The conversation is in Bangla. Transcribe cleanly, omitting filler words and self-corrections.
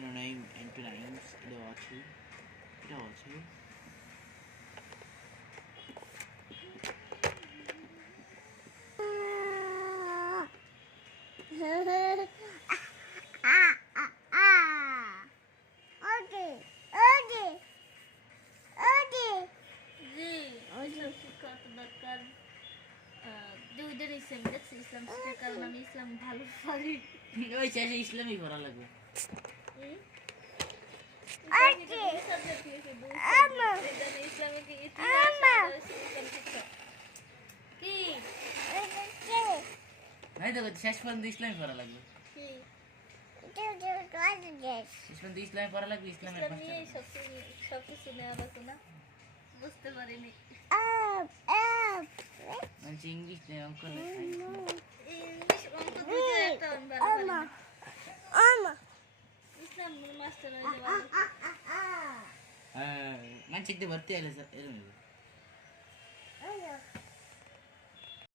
synonym, antonyms, এটাও আছে, এটাও আছে। ওই শেষে ইসলামই পড়া লাগবে। শেষ পর্যন্ত ইসলামই পড়া লাগবে। শেষ পর্যন্ত ইসলামে পড়া লাগবে। ইসলামের সবকিছু নেওয়া লাগবে না, বুঝতে পারিনি। মানে ইংলিশ অঙ্ক ইংলিশ অঙ্ক দুইটা একটা ইসলাম মাস্টার হয়ে যাবে। মানসিক দিয়ে ভর্তি হলে এরকম